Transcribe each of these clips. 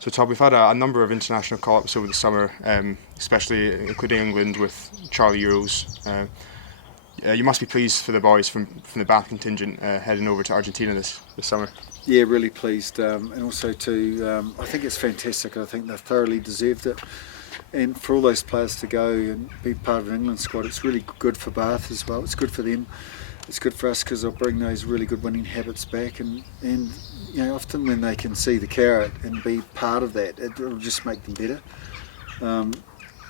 So Todd, we've had a number of international call-ups over the summer, especially including England with Charlie Euros. You must be pleased for the boys from the Bath contingent heading over to Argentina this summer. Yeah, really pleased, and also too, I think it's fantastic. I think they've thoroughly deserved it, and for all those players to go and be part of an England squad, it's really good for Bath as well. It's good for them. It's good for us because they'll bring those really good winning habits back, and you know, often when they can see the carrot and be part of that, it'll just make them better.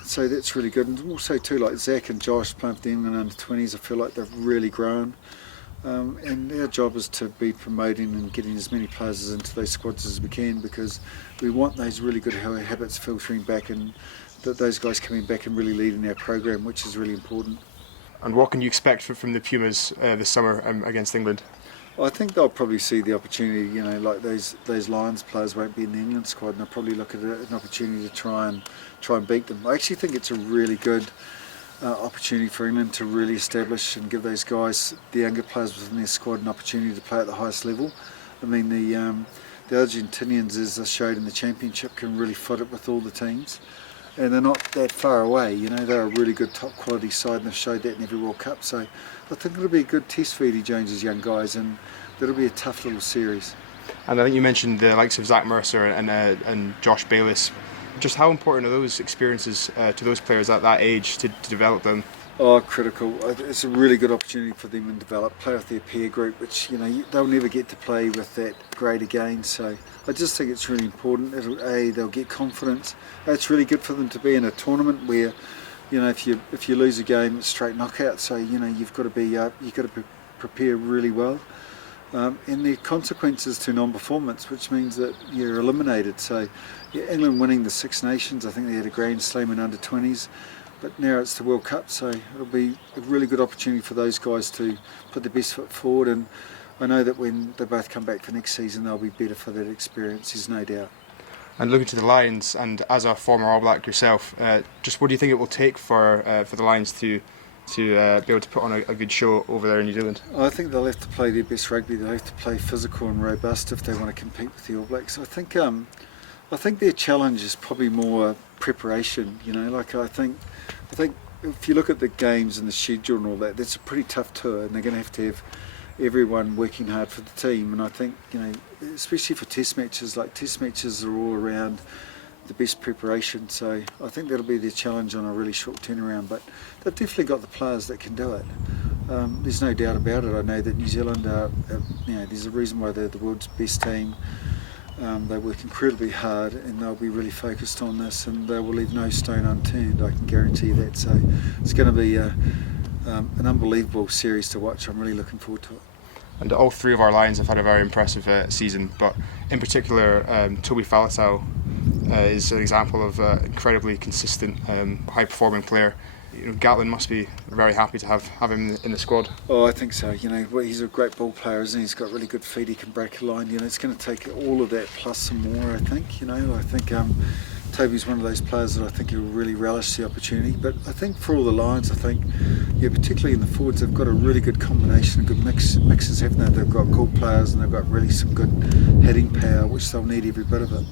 So that's really good, and also too, like Zach and Josh playing for the England under-20s, I feel like they've really grown. And our job is to be promoting and getting as many players into those squads as we can, because we want those really good habits filtering back, and those guys coming back and really leading our program, which is really important. And what can you expect from the Pumas this summer against England? Well, I think they'll probably see the opportunity, you know, like those Lions players won't be in the England squad, and they'll probably look at an opportunity to try and beat them. I actually think it's a really good opportunity for England to really establish and give those guys, the younger players within their squad, an opportunity to play at the highest level. I mean, the Argentinians, as they showed in the championship, can really foot it with all the teams, and they're not that far away. You know, they're a really good top quality side, and they've showed that in every World Cup. So I think it'll be a good test for Eddie Jones's young guys, and that'll be a tough little series. And I think you mentioned the likes of Zach Mercer and Josh Bayliss. Just how important are those experiences to those players at that age to develop them? Oh, critical. It's a really good opportunity for them to develop, play with their peer group, which, you know, they'll never get to play with that grade again. So I just think it's really important. They'll get confidence. It's really good for them to be in a tournament where, you know, if you lose a game, it's straight knockout. So, you know, you've got to prepare really well. And the consequences to non-performance, which means that you're eliminated. So yeah, England winning the Six Nations, I think they had a Grand Slam in under-20s, but now it's the World Cup, so it'll be a really good opportunity for those guys to put their best foot forward, and I know that when they both come back for next season, they'll be better for that experience, there's no doubt. And looking to the Lions, and as a former All Black yourself, just what do you think it will take for the Lions to be able to put on a good show over there in New Zealand? I think they'll have to play their best rugby. They'll have to play physical and robust if they want to compete with the All Blacks. I think their challenge is probably more preparation. You know, like I think if you look at the games and the schedule and all that, that's a pretty tough tour, and they're going to have everyone working hard for the team. And I think, you know, especially for test matches, like test matches are all around the best preparation, so I think that'll be their challenge on a really short turnaround, but they've definitely got the players that can do it. There's no doubt about it. I know that New Zealand you know, there's a reason why they're the world's best team. They work incredibly hard, and they'll be really focused on this, and they will leave no stone unturned, I can guarantee that. So it's going to be an unbelievable series to watch. I'm really looking forward to it. And all three of our Lions have had a very impressive season, but in particular, Toby Faletau is an example of an incredibly consistent, high-performing player. You know, Gatlin must be very happy to have him in the squad. Oh, I think so. You know, he's a great ball player, isn't he? He's got really good feet. He can break a line. You know, it's going to take all of that plus some more, I think. You know, I think Toby's one of those players that I think he'll really relish the opportunity. But I think for all the Lions, I think, yeah, particularly in the forwards, they've got a really good combination, a good mixes, haven't they? They've got good players, and they've got really some good hitting power, which they'll need every bit of it.